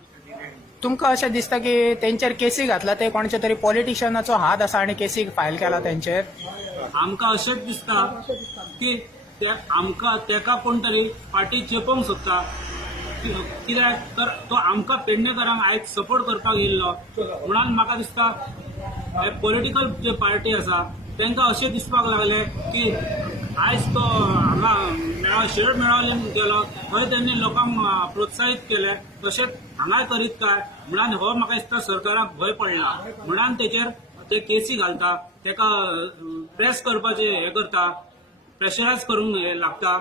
तुमकां अशें दिसता की तेंचेर केसी घातला ते कोणाच्या तरी पॉलिटिशियनाचो हात आसा आनी केसी फायल केला तेंचेर? आमकां अशेंच दिसता की आमकां तेका कोण तरी फाटी चेपोवंक सोदता. कित्याक तर तो आमकां पेडणेकरांक आयज सपोर्ट करपाक येयल्लो म्हणून म्हाका दिसता हे पॉलिटिकल जे पार्टी आसा तांकां अशें दिसपाक लागले की आयज तो हांगा शेड मेळावले गेलो थंय त्यांनी लोकांक प्रोत्साहीत केले, तशेंच हांगाय करीत काय म्हणून हो म्हाका दिसता सरकाराक भंय पडला म्हणून तेचेर ते केसी घालता, तेका प्रेस करपाचे हे करता, प्रेशरायज करूंक लागता,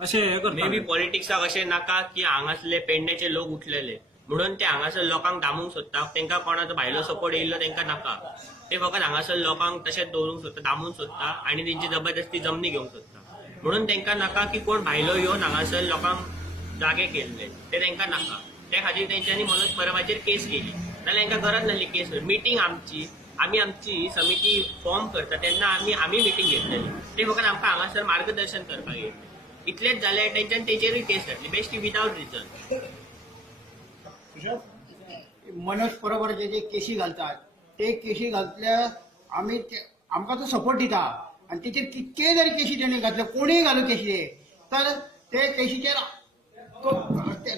अशें हे मे करता. बी पॉलिटिक्साक अशें नाका की हांगासले पेडणेचे लोक उठलेले म्हणून ते हांगासर लोकांक दामूंक सोदता. तांकां कोणाचो भायलो सपोर्ट येयल्लो तांकां नाका. ते फकत हांगासर लोकांक तशेंच दवरूंक सोदता, दामूंक सोदता आनी तेंची जबरदस्ती जमनी घेवंक सोदता. म्हणून तांकां नाका की कोण भायलो येवन हांगासर लोकांक जागे केल्ले, ते तांकां नाका. त्या खातीर तेंच्यांनी मनोज परबाचेर केस केली. नाल्यार तांकां गरज नासली केस. मिटींग आमी आमची समिती फॉर्म करता तेन्ना आमी मिटींग घेतलेली. ते फकत आमकां हांगासर मार्गदर्शन करपाक येयल्ले. इतलेंच जाल्यार तेंच्यांनी तेचेरूय केस घातली, बेश्टी विदाउट रिजन. मनोज परबाचे जे केसी घालतात ते केसी घातल्यार आमकां तो सपोर्ट दिता आनी तेचेर कितके जरी केसी तेणी घातले, कोणीय घालूं केसी, तर ते केसीचेर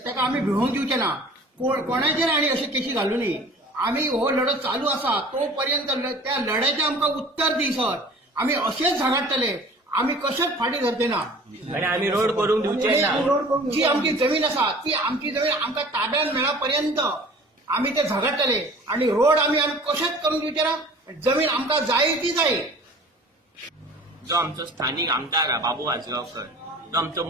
ताका आमी भिवूंक दिवचे ना. कोणाचेर आनी अशे केसी घालूं न्ही. आमी हो लढो चालू आसा तो पर्यंत त्या लढ्याचें आमकां उत्तर दी सर. आमी अशेंच झगडटले, आमी कशेंच फाटी धरचे ना. आनी आमी रोड करूंक दिवचे ना. जी आमची जमीन आसा ती आमची जमीन आमकां ताब्यात मेळा पर्यंत आमी ते झगडटले आनी रोड आमी कशेंच करूंक दिवचे ना. जमीन आमकां जाय ती जाय. जो आमचो स्थानिक आमदार आहा बाबू आजगांवकर, जो आमचो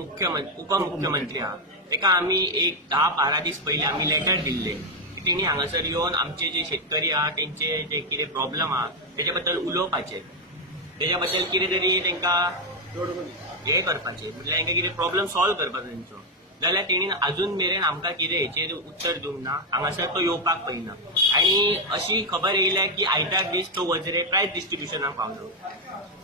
उपमुख्यमंत्री आहा, तेका आमी एक 10-12 दीस पयलीं आमी लेटर दिल्ले. तेणी हांगासर येवन आमचे जे शेतकरी आहा तेंचे जे कितें प्रॉब्लेम आहा तेच्या बद्दल उलोवपाचें, तेच्या बद्दल कितें तरी तांकां हे करपाचें, म्हटल्यार तांकां कितें प्रॉब्लेम सॉल्व करपाचो तेंचो. जाल्यार तेणी अजून मेरेन आमकां कितें हेचेर उत्तर दिवंक ना. हांगासर तो येवपाक पळयना. आनी अशी खबर येयल्या की आयतार दीस तो वजरे प्रायज डिस्ट्रिब्युशनाक पावलो.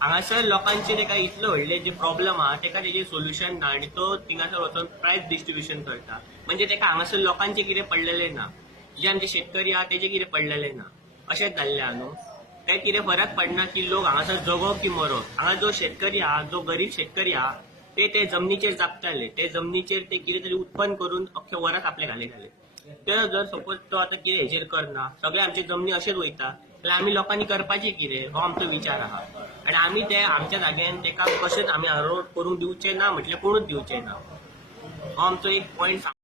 हांगासर लोकांचे ताका इतलो व्हडले जे प्रॉब्लेम आहा ताका तेजेर सोल्युशन ना आनी तो थिंगासर वचून प्रायज डिस्ट्रिब्युशन करता. म्हणजे ताका हांगासर लोकांचे कितें पडलेलें ना, जे आमचे शेतकरी आहा तेजे कितें पडलेलें ना. अशेंच जाल्लें आहा न्हू. ते कितें फरक पडना की लोक हांगासर जगो की मरो. हांगा जो शेतकरी आहा, जो गरीब शेतकरी आहा, ते जमनीचेर जागताले. ते जमनीचेर ते कितें तरी उत्पन्न करून अख्खे वरात आपले घाले. ते जर सपोज तो आतां कितें हेचेर करना, सगळे आमचे जमनी अशेच वयता, जाल्यार आमी लोकांनी करपाचें कितें हो आमचो विचार आहा. आनी आमी ते आमच्या जाग्यान तेका कशेंच आमी रोड करूंक दिवचे ना म्हटल्यार कोणूच दिवचे ना. हो आमचो एक पॉयंट